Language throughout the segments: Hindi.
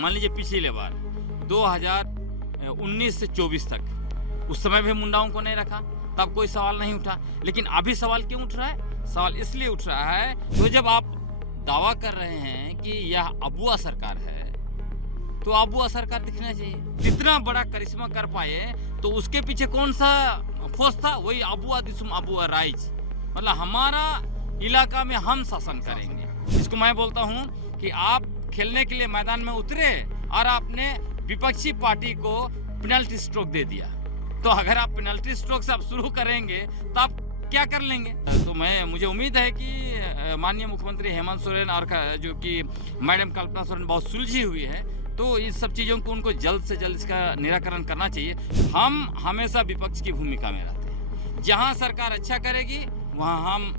मान लीजिए पिछली बार 2019 से 24 तक उस समय भी मुंडाओं को नहीं रखा, तब कोई सवाल नहीं उठा। लेकिन अभी सवाल क्यों उठ रहा है? सवाल इसलिए उठ रहा है तो जब आप दावा कर रहे हैं कि यह अबुआ सरकार है तो अबुआ सरकार दिखना चाहिए। इतना बड़ा करिश्मा कर पाए तो उसके पीछे कौन सा फोर्स था? वही अबुआ दिसुम अबुआ राइज, मतलब हमारा इलाका में हम शासन करेंगे। इसको मैं बोलता हूँ कि आप खेलने के लिए मैदान में उतरे और आपने विपक्षी पार्टी को पेनल्टी स्ट्रोक दे दिया। तो अगर आप पेनल्टी स्ट्रोक से आप शुरू करेंगे तो आप क्या कर लेंगे? तो मुझे उम्मीद है कि माननीय मुख्यमंत्री हेमंत सोरेन और जो कि मैडम कल्पना सोरेन बहुत सुलझी हुई है, तो इस सब चीज़ों को उनको जल्द से जल्द इसका निराकरण करना चाहिए। हम हमेशा विपक्ष की भूमिका में रहते हैं। जहां सरकार अच्छा करेगी वहां हम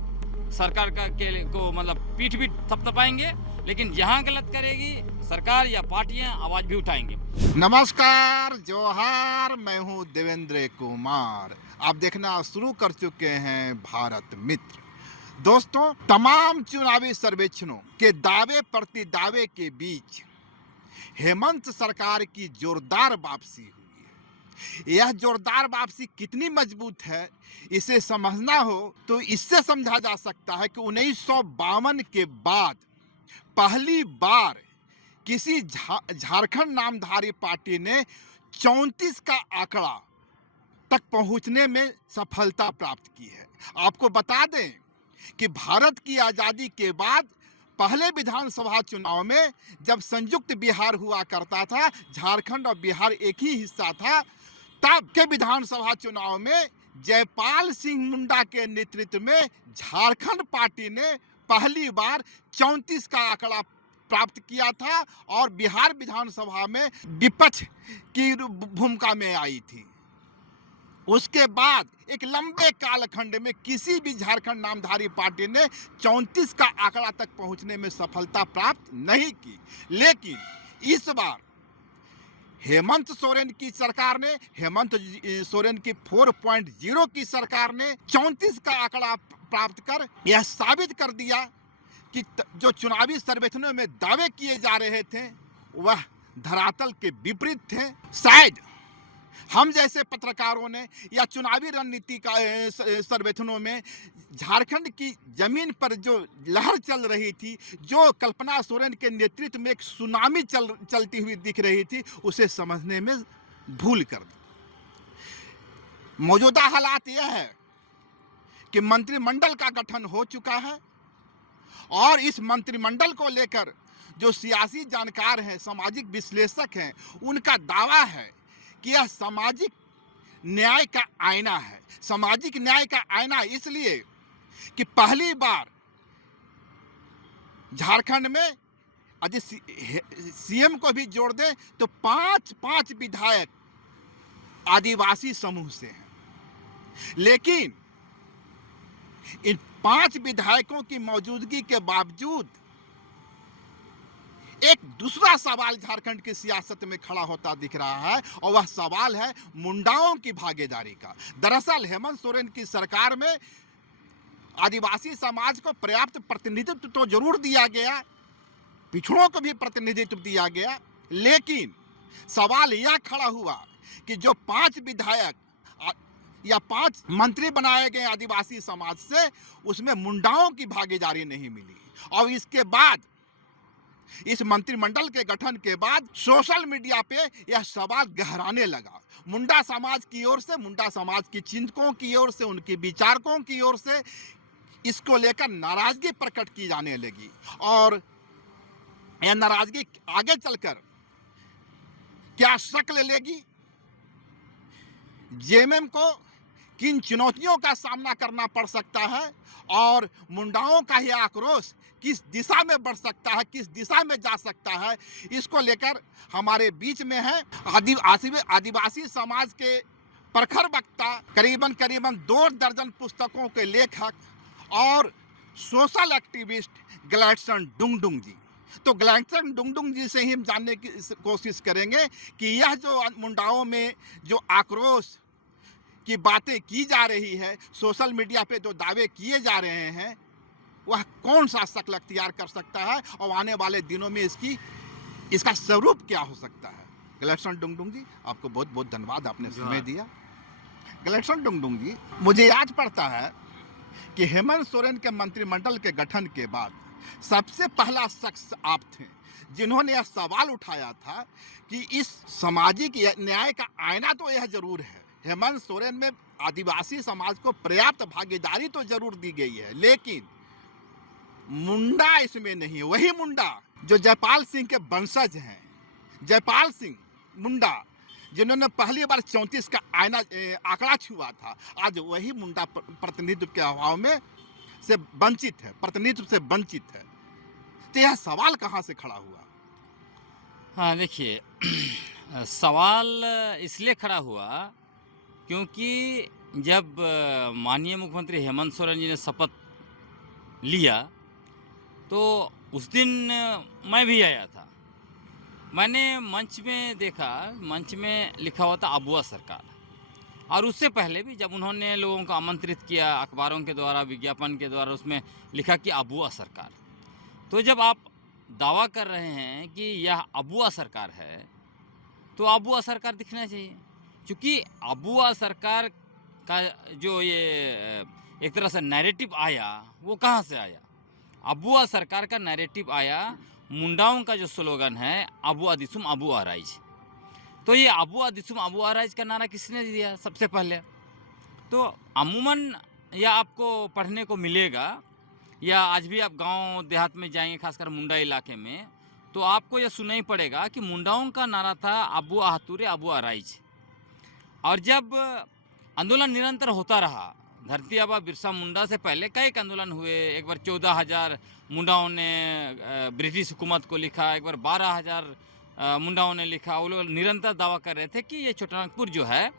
सरकार को मतलब पीठ भी थपथपाएंगे, लेकिन जहां गलत करेगी सरकार या पार्टियां आवाज भी उठाएंगी। नमस्कार, जोहार, मैं हूं देवेंद्र कुमार। आप देखना शुरू कर चुके हैं भारत मित्र। दोस्तों, तमाम चुनावी सर्वेक्षणों के दावे प्रति दावे के बीच हेमंत सरकार की जोरदार वापसी हुई है। यह जोरदार वापसी कितनी मजबूत है, इसे समझना हो तो इससे समझा जा सकता है कि 1952 के बाद पहली बार किसी झारखंड नामधारी पार्टी ने 34 का आंकड़ा तक पहुंचने में सफलता प्राप्त की है। आपको बता दें कि भारत की आज़ादी के बाद पहले विधानसभा चुनाव में जब संयुक्त बिहार हुआ करता था, झारखंड और बिहार एक ही हिस्सा था, तब के विधानसभा चुनाव में जयपाल सिंह मुंडा के नेतृत्व में झारखंड पार्टी ने पहली बार 34 का आंकड़ा प्राप्त किया था और बिहार विधानसभा में विपक्ष की भूमिका में आई थी। उसके बाद एक लंबे कालखंड में किसी भी झारखंड नामधारी पार्टी ने 34 का आंकड़ा तक पहुंचने में सफलता प्राप्त नहीं की। लेकिन इस बार हेमंत सोरेन की सरकार ने, हेमंत सोरेन की 4.0 की सरकार ने 34 का आंकड़ा प्राप्त कर यह साबित कर दिया कि जो चुनावी सर्वेक्षणों में दावे किए जा रहे थे वह धरातल के विपरीत थे। शायद हम जैसे पत्रकारों ने या चुनावी रणनीति का सर्वेक्षणों में झारखंड की जमीन पर जो लहर चल रही थी, जो कल्पना सोरेन के नेतृत्व में एक सुनामी चलती हुई दिख रही थी, उसे समझने में भूल कर दी। मौजूदा हालात यह है कि मंत्रिमंडल का गठन हो चुका है और इस मंत्रिमंडल को लेकर जो सियासी जानकार हैं, सामाजिक विश्लेषक हैं, उनका दावा है कि यह सामाजिक न्याय का आईना है। सामाजिक न्याय का आईना इसलिए कि पहली बार झारखंड में यदि सीएम को भी जोड़ दें तो 5 विधायक आदिवासी समूह से हैं। लेकिन इन 5 विधायकों की मौजूदगी के बावजूद एक दूसरा सवाल झारखंड की सियासत में खड़ा होता दिख रहा है और वह सवाल है मुंडाओं की भागीदारी का। दरअसल हेमंत सोरेन की सरकार में आदिवासी समाज को पर्याप्त प्रतिनिधित्व तो जरूर दिया गया, पिछड़ों को भी प्रतिनिधित्व दिया गया, लेकिन सवाल यह खड़ा हुआ कि जो 5 विधायक या 5 मंत्री बनाए गए आदिवासी समाज से, उसमें मुंडाओं की भागीदारी नहीं मिली। और इसके बाद इस मंत्रिमंडल के गठन के बाद सोशल मीडिया पे यह सवाल गहराने लगा। मुंडा समाज की ओर से, मुंडा समाज की चिंतकों की ओर से, उनके विचारकों की ओर से इसको लेकर नाराजगी प्रकट की जाने लगी और यह नाराजगी आगे चलकर क्या शक्ल लेगी, जेएमएम को किन चुनौतियों का सामना करना पड़ सकता है और मुंडाओं का यह आक्रोश किस दिशा में बढ़ सकता है, किस दिशा में जा सकता है, इसको लेकर हमारे बीच में है आदिवासी समाज के प्रखर वक्ता, करीबन 2 दर्जन पुस्तकों के लेखक और सोशल एक्टिविस्ट ग्लैडसन डुंगडुंग जी। तो ग्लैडसन डुंगडुंग जी से ही हम जानने की कोशिश करेंगे कि यह जो मुंडाओं में जो आक्रोश की बातें की जा रही है, सोशल मीडिया पे जो दावे किए जा रहे हैं, वह कौन सा शक्ल अख्तियार कर सकता है और आने वाले दिनों में इसकी इसका स्वरूप क्या हो सकता है? गलेक्सन डुंगडुंग जी, आपको बहुत बहुत धन्यवाद, आपने समय दिया। गलेक्सन डुंगडुंग जी, मुझे याद पड़ता है कि हेमंत सोरेन के मंत्रिमंडल के गठन के बाद सबसे पहला शख्स आप थे जिन्होंने यह सवाल उठाया था कि इस सामाजिक न्याय का आईना तो यह जरूर है, हेमंत सोरेन में आदिवासी समाज को पर्याप्त भागीदारी तो जरूर दी गई है, लेकिन मुंडा इसमें नहीं है। वही मुंडा जो जयपाल सिंह के वंशज हैं, जयपाल सिंह मुंडा जिन्होंने पहली बार 34 का आंकड़ा छुआ था, आज वही मुंडा प्रतिनिधित्व के अभाव में से वंचित है, प्रतिनिधित्व से वंचित है। तो यह सवाल कहाँ से खड़ा हुआ? हाँ देखिए, सवाल इसलिए खड़ा हुआ क्योंकि जब माननीय मुख्यमंत्री हेमंत सोरेन जी ने शपथ लिया तो उस दिन मैं भी आया था। मैंने मंच में देखा, मंच में लिखा हुआ था अबुआ सरकार, और उससे पहले भी जब उन्होंने लोगों को आमंत्रित किया अखबारों के द्वारा, विज्ञापन के द्वारा, उसमें लिखा कि अबुआ सरकार। तो जब आप दावा कर रहे हैं कि यह अबुआ सरकार है तो अबुआ सरकार दिखना चाहिए, क्योंकि अबुआ सरकार का जो ये एक तरह से नैरेटिव आया वो कहाँ से आया? अबुआ सरकार का नैरेटिव आया, मुंडाओं का जो स्लोगन है अबुआ दिसुम अबुआ राइज। तो ये अबुआ दिसुम अबुआ राइज का नारा किसने दिया सबसे पहले? तो अमूमन यह आपको पढ़ने को मिलेगा, या आज भी आप गांव देहात में जाएंगे, खासकर मुंडा इलाके में, तो आपको यह सुनाई पड़ेगा कि मुंडाओं का नारा था अबुआ हतुरे अबुआ राइज। और जब आंदोलन निरंतर होता रहा, धरती आबा बिरसा मुंडा से पहले कई आंदोलन हुए। एक बार 14,000 मुंडाओं ने ब्रिटिश हुकूमत को लिखा, एक बार 12,000 मुंडाओं ने लिखा। वो लोग निरंतर दावा कर रहे थे कि ये छोटानागपुर जो है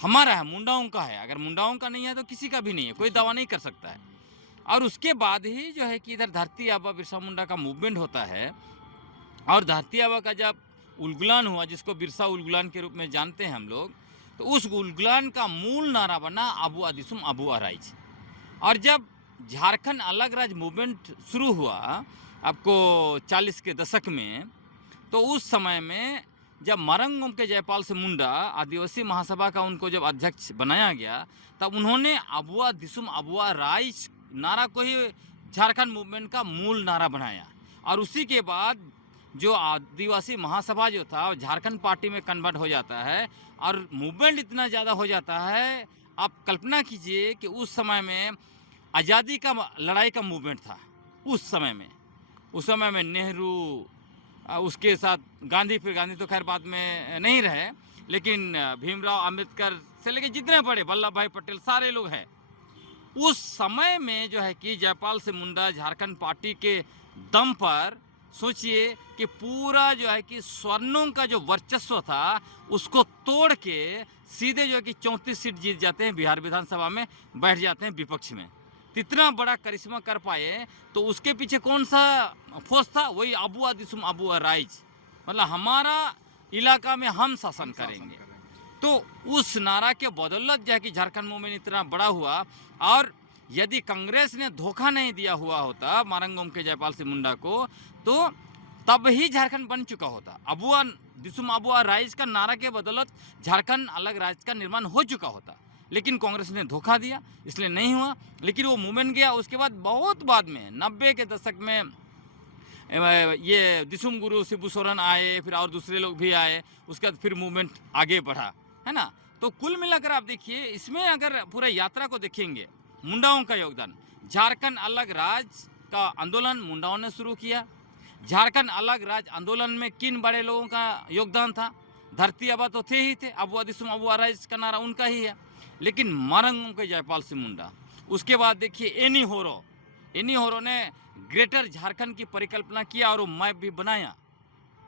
हमारा है, मुंडाओं का है। अगर मुंडाओं का नहीं है तो किसी का भी नहीं है, कोई दावा नहीं कर सकता है। और उसके बाद ही जो है कि इधर धरती आबा बिरसा मुंडा का मूवमेंट होता है, और धरती आबा का जब उलगुलान हुआ, जिसको बिरसा उलगुलान के रूप में जानते हैं हम लोग, तो उस उलगुलान का मूल नारा बना अबुआ दिसुम अबुआ राइज। और जब झारखंड अलग राज्य मूवमेंट शुरू हुआ आपको 40 के दशक में, तो उस समय में जब मरंगम के जयपाल से मुंडा आदिवासी महासभा का उनको जब अध्यक्ष बनाया गया, तब उन्होंने अबुआ दिसुम अबुआ राइज नारा को ही झारखंड मूवमेंट का मूल नारा बनाया। और उसी के बाद जो आदिवासी महासभा जो था झारखंड पार्टी में कन्वर्ट हो जाता है, और मूवमेंट इतना ज़्यादा हो जाता है। आप कल्पना कीजिए कि उस समय में आज़ादी का लड़ाई का मूवमेंट था। उस समय में नेहरू, उसके साथ गांधी, फिर गांधी तो खैर बाद में नहीं रहे, लेकिन भीमराव अंबेडकर से लेकर जितने बड़े, वल्लभ भाई पटेल, सारे लोग हैं। उस समय में जो है कि जयपाल से मुंडा झारखंड पार्टी के दम पर, सोचिए कि पूरा जो है कि स्वर्णों का जो वर्चस्व था उसको तोड़ के सीधे जो है कि 34 सीट जीत जाते हैं, बिहार विधानसभा में बैठ जाते हैं विपक्ष में। इतना बड़ा करिश्मा कर पाए, तो उसके पीछे कौन सा फोर्स था? वही अबुआ दिसुम अबुआ राइज, मतलब हमारा इलाका में हम शासन करेंगे। तो उस नारा के बदौलत जो है कि झारखंड मूवमेंट इतना बड़ा हुआ। और यदि कांग्रेस ने धोखा नहीं दिया हुआ होता मारंगम के जयपाल सिंह मुंडा को, तो तब ही झारखंड बन चुका होता। अबुआ दिसुम अबुआ राइज का नारा के बदौलत झारखंड अलग राज्य का निर्माण हो चुका होता, लेकिन कांग्रेस ने धोखा दिया, इसलिए नहीं हुआ। लेकिन वो मूवमेंट गया। उसके बाद बहुत बाद में 90 के दशक में ये दिसुम गुरु शिबू सोरेन आए, फिर और दूसरे लोग भी आए, उसके बाद फिर मूवमेंट आगे बढ़ा, है ना। तो कुल मिलाकर आप देखिए, इसमें अगर पूरा यात्रा को देखेंगे, मुंडाओं का योगदान, झारखंड अलग राज्य का आंदोलन मुंडाओं ने शुरू किया। झारखंड अलग राज्य आंदोलन में किन बड़े लोगों का योगदान था? धरती आबा तो थे ही थे, अबुआ दिसुम अबुआ राइज का नारा उनका ही है। लेकिन मरंगम के जयपाल सिंह मुंडा, उसके बाद देखिए एनी होरो ने ग्रेटर झारखंड की परिकल्पना किया और वो मैप भी बनाया।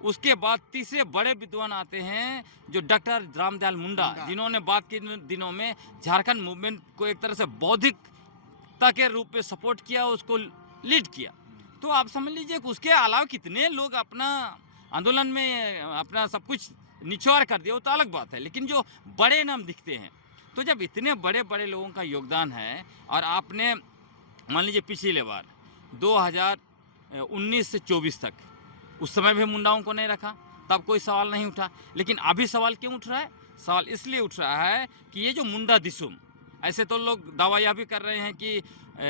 उसके बाद तीसरे बड़े विद्वान आते हैं जो डॉक्टर रामदयाल मुंडा, जिन्होंने बाद के दिनों में झारखंड मूवमेंट को एक तरह से बौद्धिकता के रूप में सपोर्ट किया, उसको लीड किया। तो आप समझ लीजिए कि उसके अलावा कितने लोग अपना आंदोलन में अपना सब कुछ निछावर कर दिया, वो तो अलग बात है, लेकिन जो बड़े नाम दिखते हैं। तो जब इतने बड़े बड़े लोगों का योगदान है, और आपने मान लीजिए पिछली बार 2019 से 24 तक उस समय भी मुंडाओं को नहीं रखा, तब कोई सवाल नहीं उठा। लेकिन अभी सवाल क्यों उठ रहा है? सवाल इसलिए उठ रहा है कि ये जो मुंडा दिसुम, ऐसे तो लोग दावा यह भी कर रहे हैं कि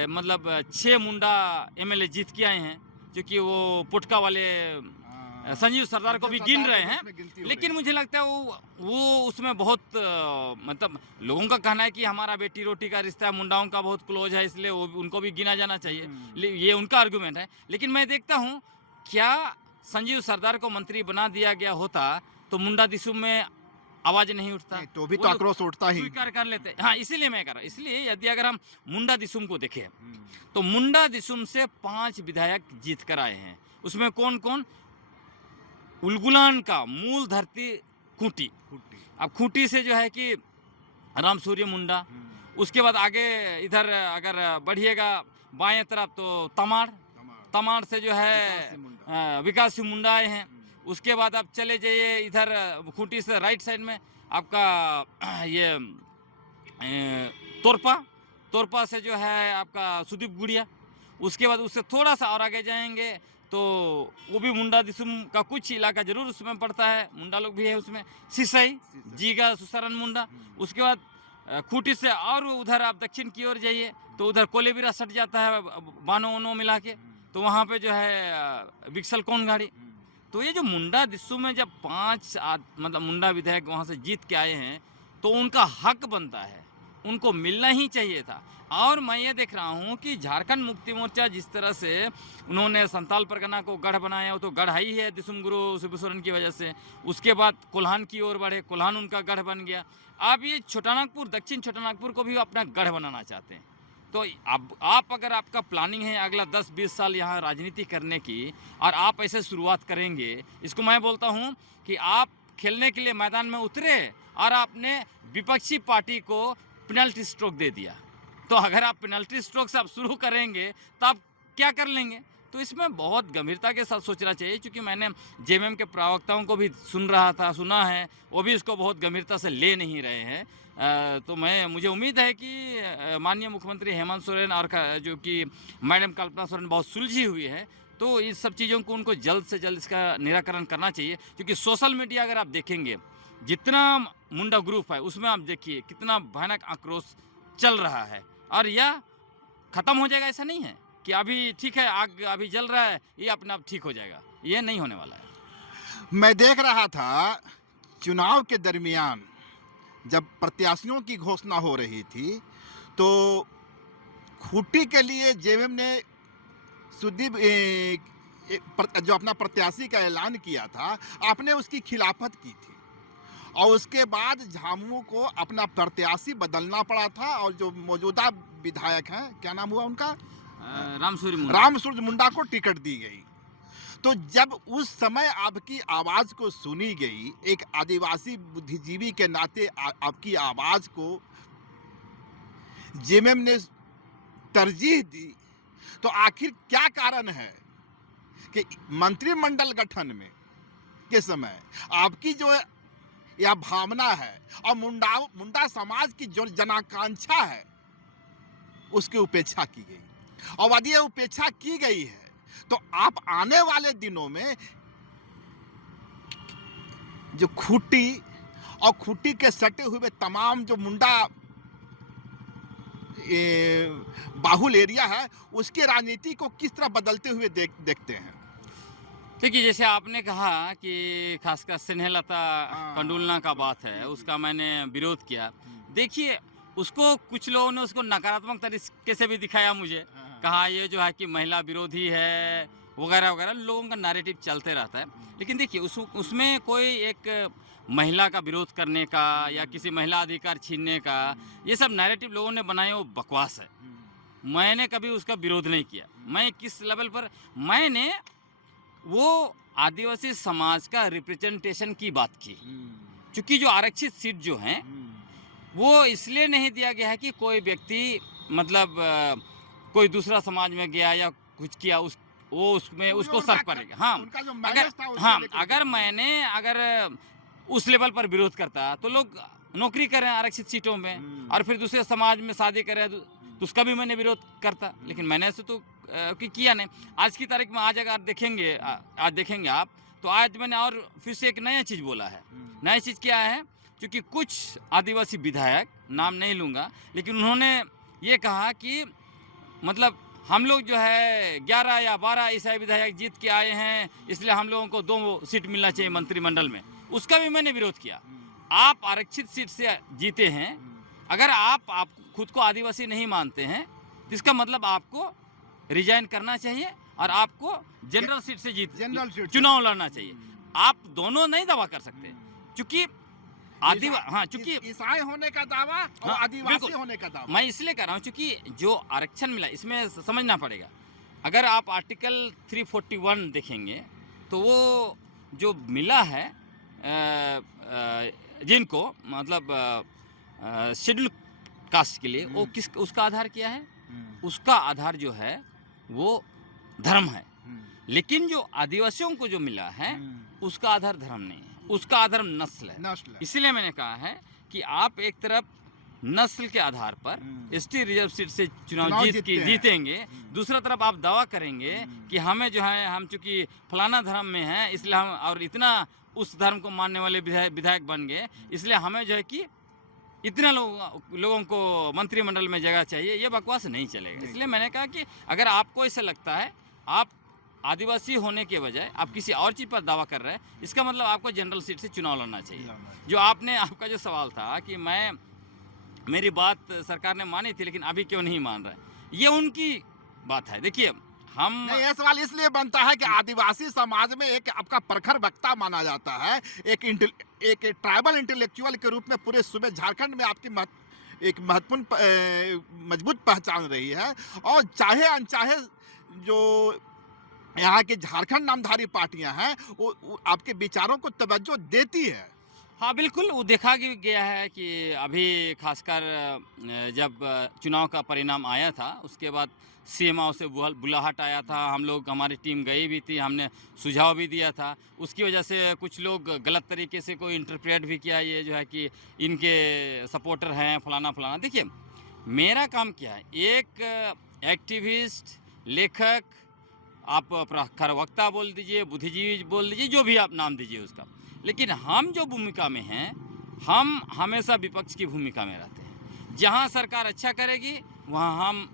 मतलब 6 मुंडा एमएलए जीत के आए हैं, क्योंकि वो पुटका वाले संजीव सरदार को भी गिन रहे हैं। लेकिन मुझे लगता है वो उसमें बहुत मतलब लोगों का कहना है कि हमारा बेटी रोटी का रिश्ता है, मुंडाओं का बहुत क्लोज है, इसलिए वो उनको भी गिना जाना चाहिए। ये उनका आर्गुमेंट है। लेकिन मैं देखता हूँ, क्या संजीव सरदार को मंत्री बना दिया गया होता तो मुंडा दिसुम में आवाज नहीं उठता? तो भी तो आक्रोश उठता ही। स्वीकार कर लेते। हाँ, इसीलिए मैं कर रहा हूँ। इसलिए यदि अगर हम मुंडा दिसुम को देखें तो मुंडा दिसुम से 5 विधायक जीत कर आए हैं। उसमें कौन कौन? उलगुलान का मूल धरती खूंटी। अब खूंटी से जो है कि राम सूर्य मुंडा, उसके बाद आगे इधर अगर बढ़िएगा बाएं तरफ तो तमाड़ से जो है विकास सिंह मुंडा आए हैं। उसके बाद आप चले जाइए इधर खूंटी से राइट साइड में आपका ये तोरपा से जो है आपका सुदीप गुड़िया। उसके बाद उससे थोड़ा सा और आगे जाएंगे तो वो भी मुंडा दिसुम का कुछ इलाका जरूर उसमें पड़ता है, मुंडा लोग भी है उसमें। सिसई जीगा सुसरन मुंडा। उसके बाद खूंटी से और उधर आप दक्षिण की ओर जाइए तो उधर कोलेबिरा सट जाता है, बानो मिला के, तो वहाँ पे जो है विक्सल कौन गाड़ी। तो ये जो मुंडा दिस्सू में जब 5 मतलब मुंडा विधायक वहाँ से जीत के आए हैं तो उनका हक बनता है, उनको मिलना ही चाहिए था। और मैं ये देख रहा हूँ कि झारखंड मुक्ति मोर्चा जिस तरह से उन्होंने संताल परगना को गढ़ बनाया, वो तो गढ़ ही है दिसुम गुरु शिबू सोरेन की वजह से। उसके बाद कोल्हान की ओर बढ़े, कोल्हान उनका गढ़ बन गया। अब ये छोटानागपुर, दक्षिण छोटानागपुर को भी अपना गढ़ बनाना चाहते हैं। तो अब आप अगर आपका प्लानिंग है अगला 10-20 साल यहाँ राजनीति करने की और आप ऐसे शुरुआत करेंगे, इसको मैं बोलता हूँ कि आप खेलने के लिए मैदान में उतरे और आपने विपक्षी पार्टी को पेनल्टी स्ट्रोक दे दिया। तो अगर आप पेनल्टी स्ट्रोक से आप शुरू करेंगे तो आप क्या कर लेंगे? तो इसमें बहुत गंभीरता के साथ सोचना चाहिए, क्योंकि मैंने जेएमएम के प्रवक्ताओं को भी सुना है, वो भी इसको बहुत गंभीरता से ले नहीं रहे हैं। तो मुझे उम्मीद है कि माननीय मुख्यमंत्री हेमंत सोरेन और जो कि मैडम कल्पना सोरेन बहुत सुलझी हुई है, तो इस सब चीज़ों को उनको जल्द से जल्द इसका निराकरण करना चाहिए। क्योंकि सोशल मीडिया अगर आप देखेंगे, जितना मुंडा ग्रुप है उसमें आप देखिए कितना भयानक आक्रोश चल रहा है। और यह ख़त्म हो जाएगा ऐसा नहीं है कि अभी ठीक है, आग अभी जल रहा है, ये अपने आप ठीक हो जाएगा, ये नहीं होने वाला है। मैं देख रहा था चुनाव के दरमियान जब प्रत्याशियों की घोषणा हो रही थी तो खूंटी के लिए जेएमएम ने सुदीप जो अपना प्रत्याशी का ऐलान किया था, आपने उसकी खिलाफत की थी और उसके बाद झामू को अपना प्रत्याशी बदलना पड़ा था और जो मौजूदा विधायक हैं, क्या नाम हुआ उनका, राम सूर्य मुंडा को टिकट दी गई। तो जब उस समय आपकी आवाज को सुनी गई, एक आदिवासी बुद्धिजीवी के नाते आपकी आवाज को जेएमएम ने तरजीह दी, तो आखिर क्या कारण है कि मंत्रिमंडल गठन में के समय आपकी जो यह भावना है और मुंडा समाज की जो जनाकांक्षा है उसकी उपेक्षा की गई? और यदि उपेक्षा की गई है तो आप आने वाले दिनों में जो खूंटी और खूंटी के सटे हुए तमाम जो मुंडा बाहुल एरिया है उसकी राजनीति को किस तरह बदलते हुए देखते हैं? देखिए, जैसे आपने कहा कि खासकर स्नेहलता कंडुलना का बात है, उसका मैंने विरोध किया। देखिए, उसको कुछ लोगों ने उसको नकारात्मक तरीके से भी दिखाया, मुझे कहा ये जो है कि महिला विरोधी है वगैरह वगैरह, लोगों का नैरेटिव चलते रहता है। लेकिन देखिए, उसमें कोई एक महिला का विरोध करने का या किसी महिला अधिकार छीनने का, ये सब नैरेटिव लोगों ने बनाए, वो बकवास है। मैंने कभी उसका विरोध नहीं किया। मैं किस लेवल पर, मैंने वो आदिवासी समाज का रिप्रेजेंटेशन की बात की, क्योंकि जो आरक्षित सीट जो हैं वो इसलिए नहीं दिया गया है कि कोई व्यक्ति मतलब कोई दूसरा समाज में गया या कुछ किया उसमें उसको सर्व करेगा। हाँ, अगर उस लेवल पर विरोध करता तो लोग नौकरी करें आरक्षित सीटों में और फिर दूसरे समाज में शादी करें तो उसका भी मैंने विरोध करता। लेकिन मैंने ऐसे तो किया नहीं। आज की तारीख में आज अगर देखेंगे आज देखेंगे आप, तो आज मैंने और फिर से एक नया चीज़ बोला है। नया चीज़ क्या है? क्योंकि कुछ आदिवासी विधायक, नाम नहीं लूँगा, लेकिन उन्होंने ये कहा कि मतलब हम लोग जो है 11 या 12 ईसाई विधायक जीत के आए हैं, इसलिए हम लोगों को 2 सीट मिलना चाहिए मंत्रिमंडल में। उसका भी मैंने विरोध किया। आप आरक्षित सीट से जीते हैं, अगर आप खुद को आदिवासी नहीं मानते हैं तो इसका मतलब आपको रिजाइन करना चाहिए और आपको जनरल सीट से जनरल सीट चुनाव लड़ना चाहिए। आप दोनों नहीं दावा कर सकते, क्योंकि चूंकि ईसाई होने का दावा और आदिवासी होने का दावा। मैं इसलिए कर रहा हूँ क्योंकि जो आरक्षण मिला इसमें समझना पड़ेगा। अगर आप आर्टिकल 341 देखेंगे तो वो जो मिला है जिनको मतलब शेड्यूल कास्ट के लिए, वो उसका आधार क्या है? उसका आधार जो है वो धर्म है। लेकिन जो आदिवासियों को जो मिला है उसका आधार धर्म नहीं है, उसका आधार नस्ल है। इसलिए मैंने कहा है कि आप एक तरफ नस्ल के आधार पर एसटी रिजर्व सीट से चुनाव जीतेंगे, दूसरा तरफ आप दावा करेंगे कि हमें जो है हम चूंकि फलाना धर्म में हैं इसलिए हम और इतना उस धर्म को मानने वाले विधायक बन गए, इसलिए हमें जो है कि इतना लोगों को मंत्रिमंडल में जगह चाहिए। ये बकवास नहीं चलेगा। इसलिए मैंने कहा कि अगर आपको ऐसा लगता है आप आदिवासी होने के बजाय आप किसी और चीज़ पर दावा कर रहे हैं, इसका मतलब आपको जनरल सीट से चुनाव लड़ना चाहिए। जो आपका जो सवाल था कि मेरी बात सरकार ने मानी थी लेकिन अभी क्यों नहीं मान रहा है, ये उनकी बात है। देखिए ये सवाल इसलिए बनता है कि आदिवासी समाज में एक आपका प्रखर वक्ता माना जाता है, एक ट्राइबल इंटेलेक्चुअल के रूप में पूरे सूबे झारखंड में आपकी एक महत्वपूर्ण मजबूत पहचान रही है। और चाहे अनचाहे जो यहाँ की झारखंड नामधारी पार्टियां हैं वो आपके विचारों को तवज्जो देती है। हाँ बिल्कुल, वो देखा गया है कि अभी खासकर जब चुनाव का परिणाम आया था उसके बाद सीएम से बुलाहट आया था, हम लोग हमारी टीम गई भी थी, हमने सुझाव भी दिया था। उसकी वजह से कुछ लोग गलत तरीके से कोई इंटरप्रेट भी किया, ये जो है कि इनके सपोर्टर हैं फलाना। देखिए मेरा काम क्या है, एक एक्टिविस्ट, लेखक, आप प्रखर वक्ता बोल दीजिए, बुद्धिजीवी बोल दीजिए, जो भी आप नाम दीजिए उसका, लेकिन हम जो भूमिका में हैं हम हमेशा विपक्ष की भूमिका में रहते हैं। जहां सरकार अच्छा करेगी वहां हम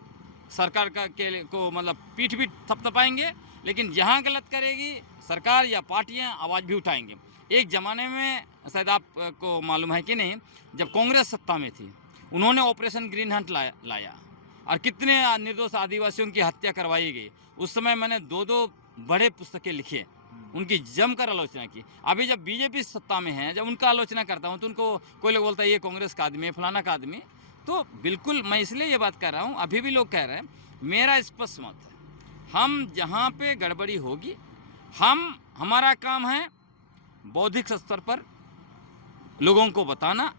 सरकार को मतलब पीठ भी थपथपाएंगे, लेकिन जहां गलत करेगी सरकार या पार्टियां आवाज़ भी उठाएंगे। एक ज़माने में शायद आपको मालूम है कि नहीं, जब कांग्रेस सत्ता में थी उन्होंने ऑपरेशन ग्रीन हंट लाया और कितने निर्दोष आदिवासियों की हत्या करवाई गई। उस समय मैंने 2 बड़े पुस्तकें लिखे, उनकी जमकर आलोचना की। अभी जब बीजेपी सत्ता में है, जब उनका आलोचना करता हूँ तो उनको कोई लोग बोलता है ये कांग्रेस का आदमी है, फलाना का आदमी। तो बिल्कुल मैं इसलिए ये बात कर रहा हूँ, अभी भी लोग कह रहे हैं, मेरा स्पष्ट मत है, हम जहाँ पे गड़बड़ी होगी हमारा काम है बौद्धिक स्तर पर लोगों को बताना,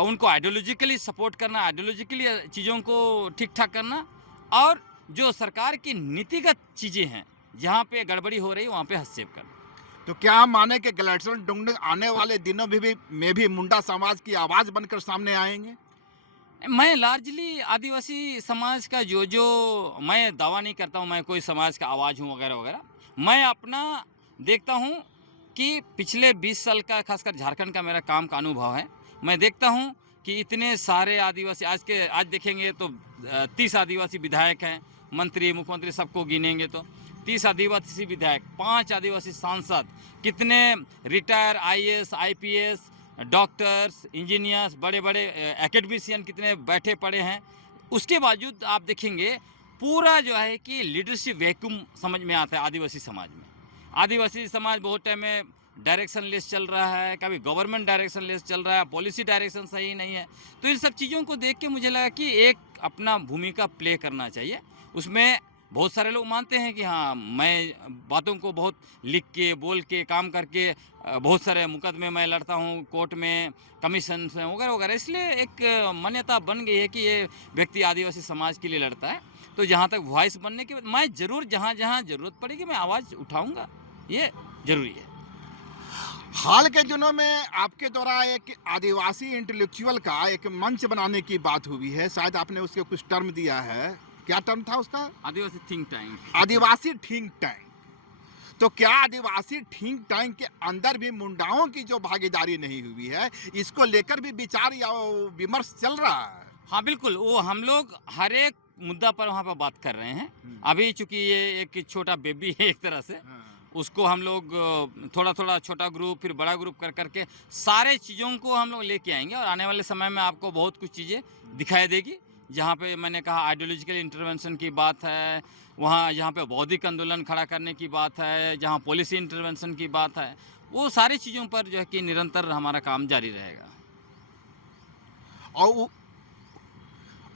उनको आइडियोलॉजिकली सपोर्ट करना, आइडियोलॉजिकली चीज़ों को ठीक ठाक करना, और जो सरकार की नीतिगत चीज़ें हैं जहाँ पे गड़बड़ी हो रही है वहाँ पे हस्तक्षेप करना। तो क्या हम माने कि गलेटन डुंगडुंग आने वाले दिनों में भी मुंडा समाज की आवाज़ बनकर सामने आएंगे? मैं लार्जली आदिवासी समाज का जो मैं दावा नहीं करता हूँ मैं कोई समाज का आवाज़ हूँ वगैरह। मैं अपना देखता हूँ कि पिछले 20 साल का खासकर झारखंड का मेरा काम का अनुभव है। मैं देखता हूँ कि इतने सारे आदिवासी आज देखेंगे तो 30 आदिवासी विधायक हैं, मंत्री, मुख्यमंत्री, सबको गिनेंगे तो 30 आदिवासी विधायक, 5 आदिवासी सांसद, कितने retire IAS, IPS, doctors, engineers, बड़े बड़े एकेडमिशियन कितने बैठे पड़े हैं। उसके बावजूद आप देखेंगे पूरा जो है कि लीडरशिप वैक्यूम समझ में आता है आदिवासी समाज में। आदिवासी समाज बहुत टाइम में डायरेक्शन लेस चल रहा है, कभी गवर्नमेंट डायरेक्शन लेस चल रहा है, पॉलिसी डायरेक्शन सही नहीं है। तो इन सब चीज़ों को देख के मुझे लगा कि एक अपना भूमिका प्ले करना चाहिए। उसमें बहुत सारे लोग मानते हैं कि हाँ मैं बातों को बहुत लिख के, बोल के, काम करके बहुत सारे मुकदमे मैं लड़ता हूँ कोर्ट में, कमीशन में वगैरह। इसलिए एक मान्यता बन गई है कि ये व्यक्ति आदिवासी समाज के लिए लड़ता है। तो जहाँ तक वॉइस बनने के बाद मैं ज़रूर जहाँ ज़रूरत पड़ेगी मैं आवाज़ उठाऊँगा, ये ज़रूरी है। हाल के दिनों में आपके द्वारा एक आदिवासी इंटेलेक्चुअल का एक मंच बनाने की बात हुई है, शायद आपने उसके कुछ टर्म दिया है, क्या टर्म था उसका? आदिवासी थिंक टैंक। आदिवासी थिंक टैंक। तो क्या आदिवासी थिंक टैंक के अंदर भी मुंडाओं की जो भागीदारी नहीं हुई है, इसको लेकर भी विचार या विमर्श चल रहा है? हाँ बिल्कुल, वो हम लोग हर एक मुद्दा पर वहाँ पर बात कर रहे हैं। अभी चूंकि ये एक छोटा बेबी है एक तरह से, उसको हम लोग थोड़ा थोड़ा छोटा ग्रुप फिर बड़ा ग्रुप कर करके सारे चीज़ों को हम लोग लेके आएंगे और आने वाले समय में आपको बहुत कुछ चीज़ें दिखाई देगी। जहाँ पे मैंने कहा आइडियोलॉजिकल इंटरवेंशन की बात है, वहाँ यहाँ पे बौद्धिक आंदोलन खड़ा करने की बात है, जहाँ पॉलिसी इंटरवेंशन की बात है, वो सारी चीज़ों पर जो है कि निरंतर हमारा काम जारी रहेगा।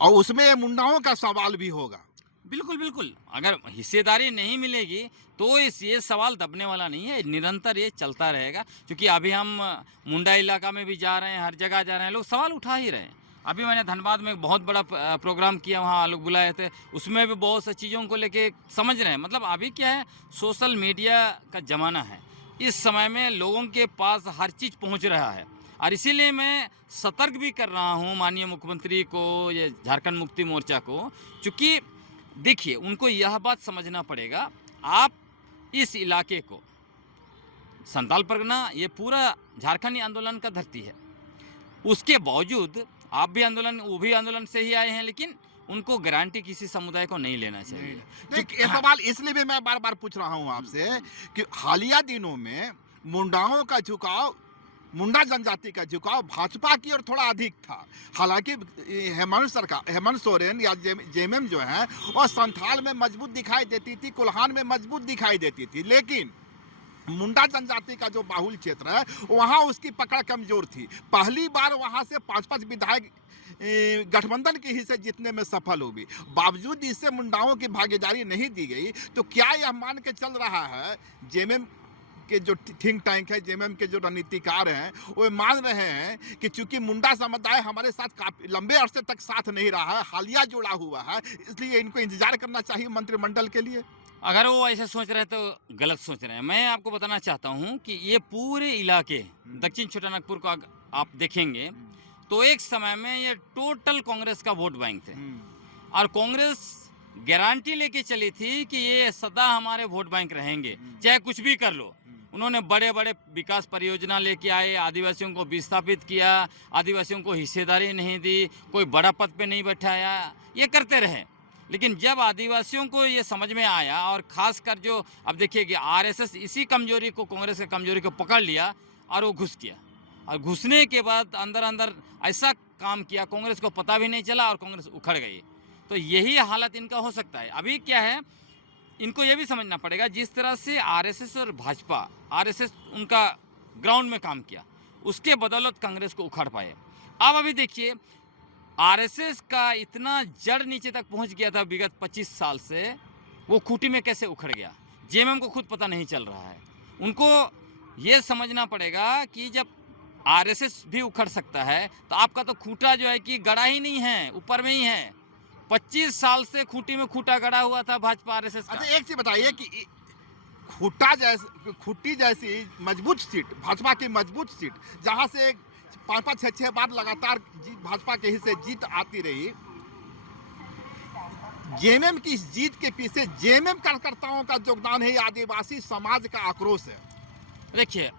और उसमें मुंडाओं का सवाल भी होगा। बिल्कुल बिल्कुल, अगर हिस्सेदारी नहीं मिलेगी तो ये सवाल दबने वाला नहीं है, निरंतर ये चलता रहेगा। क्योंकि अभी हम मुंडा इलाका में भी जा रहे हैं, हर जगह जा रहे हैं, लोग सवाल उठा ही रहे हैं। अभी मैंने धनबाद में एक बहुत बड़ा प्रोग्राम किया, वहाँ लोग बुलाए थे, उसमें भी बहुत सी चीज़ों को लेके समझ रहे हैं। मतलब अभी क्या है, सोशल मीडिया का ज़माना है, इस समय में लोगों के पास हर चीज़ पहुँच रहा है और इसीलिए मैं सतर्क भी कर रहा हूँ माननीय मुख्यमंत्री को, ये झारखंड मुक्ति मोर्चा को। चूँकि देखिए, उनको यह बात समझना पड़ेगा, आप इस इलाके को, संताल परगना ये पूरा झारखंडी आंदोलन का धरती है, उसके बावजूद आप भी आंदोलन, वो भी आंदोलन से ही आए हैं, लेकिन उनको गारंटी किसी समुदाय को नहीं लेना चाहिए। ये सवाल इसलिए भी मैं बार बार पूछ रहा हूँ आपसे कि हालिया दिनों में मुंडाओं का झुकाव, मुंडा जनजाति का झुकाव भाजपा की ओर थोड़ा अधिक था। हालांकि हेमंत सोरेन या जेएमएम जो है वो संथाल में मजबूत दिखाई देती थी, कोल्हान में मजबूत दिखाई देती थी, लेकिन मुंडा जनजाति का जो बाहुल क्षेत्र है वहाँ उसकी पकड़ कमजोर थी। पहली बार वहाँ से 5-5 विधायक गठबंधन के हिस्से जीतने में सफल हुई, बावजूद इससे मुंडाओं की भागीदारी नहीं दी गई। तो क्या यह मान के चल रहा है, जेएमएम के जो थिंक टैंक है, जेएमएम के जो रणनीतिकार हैं, वो मान रहे हैं कि चूंकि मुंडा समुदाय हमारे साथ काफी लंबे अरसे तक साथ नहीं रहा है, हालिया जुड़ा हुआ है, इसलिए इनको इंतजार करना चाहिए मंत्रिमंडल के लिए? अगर वो ऐसा सोच रहे हैं तो गलत सोच रहे हैं। मैं आपको बताना चाहता हूँ कि ये पूरे इलाके दक्षिण छोटानागपुर को आप देखेंगे तो एक समय में ये टोटल कांग्रेस का वोट बैंक थे और कांग्रेस गारंटी लेके चली थी कि ये सदा हमारे वोट बैंक रहेंगे, चाहे कुछ भी कर लो। उन्होंने बड़े बड़े विकास परियोजना लेके आए, आदिवासियों को विस्थापित किया, आदिवासियों को हिस्सेदारी नहीं दी, कोई बड़ा पद पे नहीं बैठाया, ये करते रहे। लेकिन जब आदिवासियों को ये समझ में आया और खासकर जो अब देखिए कि आरएसएस इसी कमजोरी को, कांग्रेस की कमजोरी को पकड़ लिया और वो घुस गया, और घुसने के बाद अंदर अंदर ऐसा काम किया कांग्रेस को पता भी नहीं चला और कांग्रेस उखड़ गई। तो यही हालत इनका हो सकता है। अभी क्या है, इनको ये भी समझना पड़ेगा, जिस तरह से आरएसएस और भाजपा, आरएसएस उनका ग्राउंड में काम किया, उसके बदौलत कांग्रेस को उखाड़ पाए। अब अभी देखिए आरएसएस का इतना जड़ नीचे तक पहुंच गया था विगत 25 साल से, वो खूंटी में कैसे उखड़ गया, जेएमएम को खुद पता नहीं चल रहा है। उनको ये समझना पड़ेगा कि जब आरएसएस भी उखड़ सकता है तो आपका तो खूंटा जो है कि गड़ा ही नहीं है, ऊपर में ही है। 25 साल से खूंटी में खूंटा गड़ा हुआ था भाजपा आरएसएस का। अच्छा, एक चीज बताइए कि खूंटी जैसी मजबूत सीट, भाजपा की मजबूत सीट, जहां से 5-6 बार लगातार भाजपा के हिस्से जीत आती रही, जेएमएम की इस जीत के पीछे जेएमएम कार्यकर्ताओं का योगदान है, आदिवासी समाज का आक्रोश है? देखिए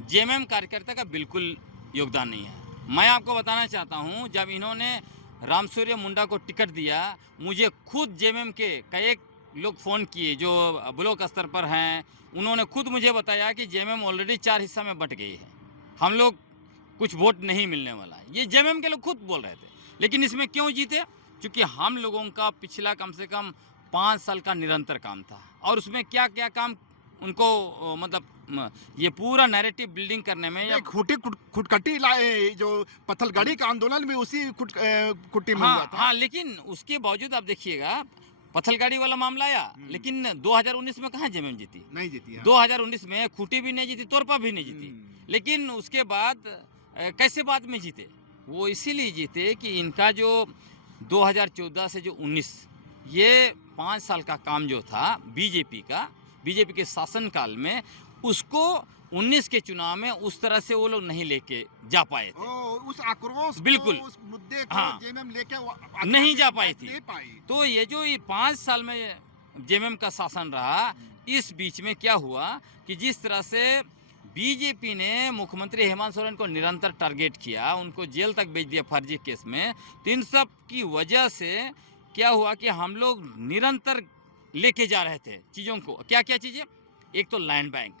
जेएमएम कार्यकर्ता का बिल्कुल योगदान नहीं है। मैं आपको बताना चाहता हूं, जब इन्होंने रामसूर्य मुंडा को टिकट दिया, मुझे खुद जेएमएम के कई लोग फ़ोन किए जो ब्लॉक स्तर पर हैं, उन्होंने खुद मुझे बताया कि जेएमएम ऑलरेडी 4 हिस्सा में बट गई है, हम लोग कुछ वोट नहीं मिलने वाला है। ये जेएमएम के लोग खुद बोल रहे थे। लेकिन इसमें क्यों जीते? क्योंकि हम लोगों का पिछला कम से कम 5 साल का निरंतर काम था, और उसमें क्या क्या काम उनको मतलब ये पूरा नैरेटिव बिल्डिंग करने में, खुटकटी जो पत्थलगड़ी का आंदोलन भी उसी खुट्टी में हुआ था। हाँ, लेकिन उसके बावजूद आप देखिएगा पत्थलगाड़ी वाला मामला आया, लेकिन 2019 में कहाँ जेएमएम जीती? नहीं जीती है। 2019 में खूंटी भी नहीं जीती, तोरपा भी नहीं जीती। लेकिन उसके बाद कैसे बाद में जीते? वो इसीलिए जीते कि इनका जो 2014 से जो 19 ये 5 साल का काम जो था बीजेपी का, बीजेपी के शासनकाल में, उसको 19 के चुनाव में उस तरह से वो लोग नहीं लेके जा पाए थे। उस आक्रोश को, बिल्कुल। उस मुद्दे को हाँ। जेएमएम लेके नहीं जा पाई थी। नहीं पाई। तो ये जो 5 साल में जेएमएम का शासन रहा, इस बीच में क्या हुआ कि जिस तरह से बीजेपी ने मुख्यमंत्री हेमंत सोरेन को निरंतर टारगेट किया, उनको जेल तक भेज दिया फर्जी केस में, तो इन सब की वजह से क्या हुआ कि हम लोग निरंतर लेके जा रहे थे चीज़ों को। क्या क्या चीज़ें? एक तो लैंड बैंक।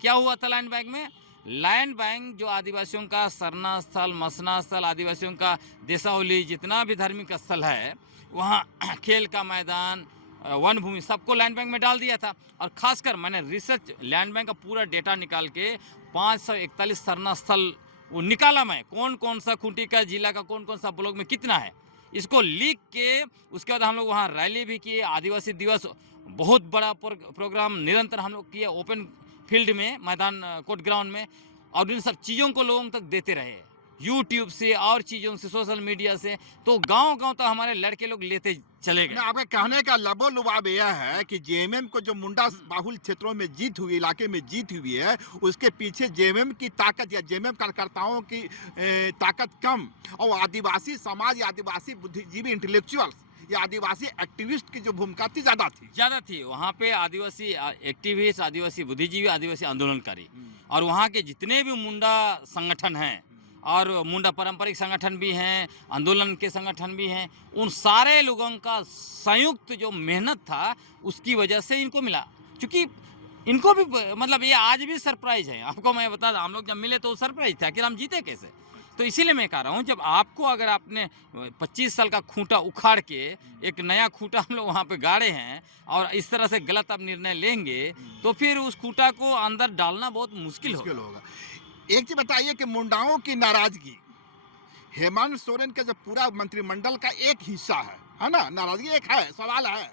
क्या हुआ था लैंड बैंक में? लैंड बैंक जो आदिवासियों का सरना स्थल, मसना स्थल, आदिवासियों का देसावली, जितना भी धार्मिक स्थल है, वहाँ खेल का मैदान, वन भूमि, सबको लैंड बैंक में डाल दिया था। और खासकर मैंने रिसर्च लैंड बैंक का पूरा डेटा निकाल के 541 सरना स्थल वो निकाला मैं, कौन कौन सा खूंटी का जिला का कौन कौन सा ब्लॉक में कितना है, इसको लिख के उसके बाद हम लोग वहाँ रैली भी किए, आदिवासी दिवस बहुत बड़ा प्रोग्राम निरंतर हम लोग किए ओपन फील्ड में, मैदान कोर्ट ग्राउंड में, और इन सब चीज़ों को लोगों तक देते रहे, यूट्यूब से और चीज़ों से, सोशल मीडिया से। तो गांव-गांव तक हमारे लड़के लोग लेते चले गए। आपके कहने का लबो-लुबाब यह है कि जेएमएम को जो मुंडा बाहुल क्षेत्रों में जीत हुई, इलाके में जीत हुई है, उसके पीछे जेएमएम की ताकत या जेएमएम कार्यकर्ताओं की ताकत कम, और आदिवासी समाज या आदिवासी बुद्धिजीवी इंटेलेक्चुअल्स या आदिवासी एक्टिविस्ट की जो भूमिका थी ज़्यादा थी। वहाँ पे आदिवासी एक्टिविस्ट, आदिवासी बुद्धिजीवी, आदिवासी आंदोलनकारी और वहाँ के जितने भी मुंडा संगठन हैं और मुंडा पारंपरिक संगठन भी हैं, आंदोलन के संगठन भी हैं, उन सारे लोगों का संयुक्त जो मेहनत था उसकी वजह से इनको मिला। क्योंकि इनको भी मतलब ये आज भी सरप्राइज है। आपको मैं बता दूं, हम लोग जब मिले तो सरप्राइज था कि हम जीते कैसे। तो इसीलिए मैं कह रहा हूँ, जब आपको अगर आपने 25 साल का खूंटा उखाड़ के एक नया खूंटा हम लोग वहाँ पे गाड़े हैं और इस तरह से गलत आप निर्णय लेंगे तो फिर उस खूंटा को अंदर डालना बहुत मुश्किल होगा। एक चीज बताइए कि मुंडाओं की नाराजगी हेमंत सोरेन का जो पूरा मंत्रिमंडल का एक हिस्सा है ना, नाराजगी एक है, सवाल है,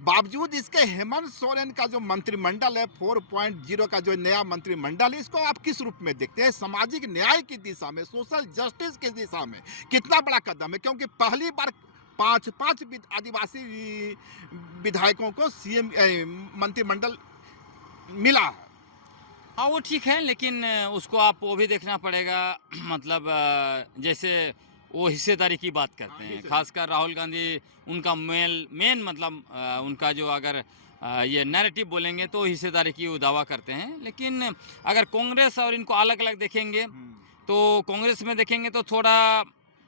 बावजूद इसके हेमंत सोरेन का जो मंत्रिमंडल है 4.0 का जो नया मंत्रिमंडल है, इसको आप किस रूप में देखते हैं? सामाजिक न्याय की दिशा में, सोशल जस्टिस की दिशा में कितना बड़ा कदम है? क्योंकि पहली बार 5 आदिवासी विधायकों को सीएम मंत्रिमंडल मिला है। हाँ वो ठीक है, लेकिन उसको आप वो भी देखना पड़ेगा। मतलब जैसे वो हिस्सेदारी की बात करते हैं, खासकर राहुल गांधी, उनका मेन मतलब उनका जो अगर ये नैरेटिव बोलेंगे तो हिस्सेदारी की वो दावा करते हैं। लेकिन अगर कांग्रेस और इनको अलग अलग देखेंगे तो कांग्रेस में देखेंगे तो थोड़ा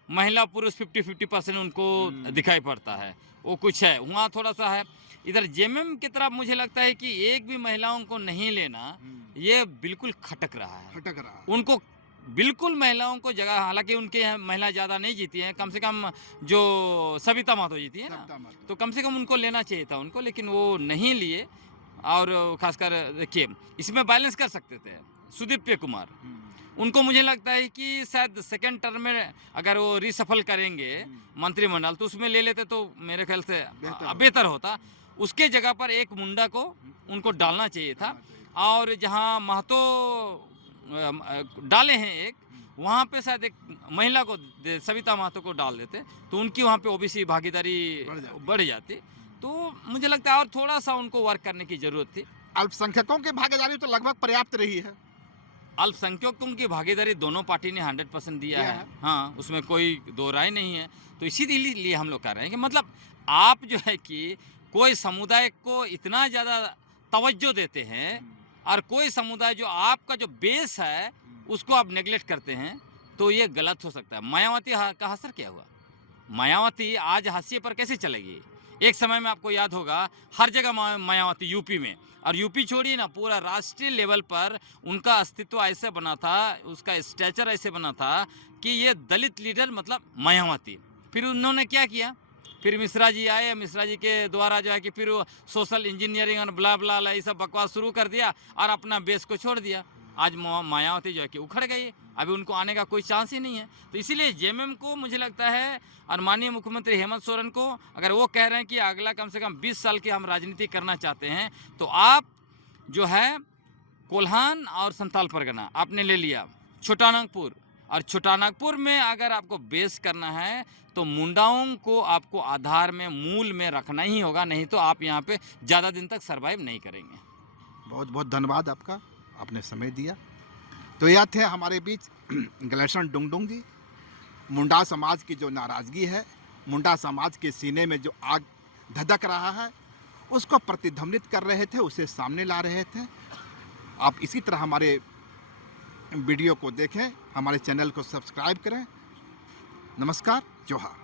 महिला पुरुष 50-50% उनको दिखाई पड़ता है, वो कुछ है वहाँ थोड़ा सा है। इधर जेएमएम की तरफ मुझे लगता है कि एक भी महिलाओं को नहीं लेना ये बिल्कुल खटक रहा है। उनको बिल्कुल महिलाओं को जगह, हालांकि उनके यहाँ महिला ज़्यादा नहीं जीती हैं, कम से कम जो सविता महतो जीती है ना, तो कम से कम उनको लेना चाहिए था उनको, लेकिन वो नहीं लिए। और खासकर देखिए इसमें बैलेंस कर सकते थे सुदीप्य कुमार, उनको मुझे लगता है कि शायद सेकेंड टर्म में अगर वो रिसफल करेंगे मंत्रिमंडल तो उसमें ले लेते तो मेरे ख्याल से बेहतर होता। उसके जगह पर एक मुंडा को उनको डालना चाहिए था, और जहां महतो डाले हैं एक, वहां पे शायद एक महिला को सविता महतो को डाल देते तो उनकी वहां पे ओबीसी भागीदारी बढ़ जाती। तो मुझे लगता है और थोड़ा सा उनको वर्क करने की जरूरत थी। अल्पसंख्यकों की भागीदारी तो लगभग पर्याप्त रही है। अल्पसंख्यकों की भागीदारी दोनों पार्टी ने 100% दिया है। हाँ, उसमें कोई दो राय नहीं है। तो इसीलिए हम लोग कह रहे हैं कि मतलब आप जो है कि कोई समुदाय को इतना ज़्यादा तवज्जो देते हैं और कोई समुदाय जो आपका जो बेस है उसको आप नेगलेक्ट करते हैं, तो ये गलत हो सकता है। मायावती का असर क्या हुआ? मायावती आज हाशिए पर कैसे चलेगी? एक समय में आपको याद होगा हर जगह मायावती, यूपी में, और यूपी छोड़िए ना, पूरा राष्ट्रीय लेवल पर उनका अस्तित्व ऐसे बना था, उसका स्टैचर ऐसे बना था कि ये दलित लीडर मतलब मायावती। फिर उन्होंने क्या किया? फिर मिश्रा जी आए, मिश्रा जी के द्वारा जो है कि फिर वो सोशल इंजीनियरिंग और ब्ला ब्ला ये सब बकवास शुरू कर दिया और अपना बेस को छोड़ दिया। आज मायावती जो है कि उखड़ गई, अभी उनको आने का कोई चांस ही नहीं है। तो इसीलिए जेएमएम को मुझे लगता है, और माननीय मुख्यमंत्री हेमंत सोरेन को, अगर वो कह रहे हैं कि अगला कम से कम 20 साल की हम राजनीति करना चाहते हैं, तो आप जो है कोल्हान और संथाल परगना आपने ले लिया, छोटानागपुर, और छोटानागपुर में अगर आपको बेस करना है तो मुंडाओं को आपको आधार में, मूल में रखना ही होगा, नहीं तो आप यहाँ पे ज़्यादा दिन तक सर्वाइव नहीं करेंगे। बहुत बहुत धन्यवाद आपका। आपने समय दिया। तो यह थे हमारे बीच गलेशन डुंगडुंग जी। मुंडा समाज की जो नाराज़गी है, मुंडा समाज के सीने में जो आग धधक रहा है, उसको प्रतिध्वनित कर रहे थे, उसे सामने ला रहे थे। आप इसी तरह हमारे वीडियो को देखें, हमारे चैनल को सब्सक्राइब करें। नमस्कार, जोहार।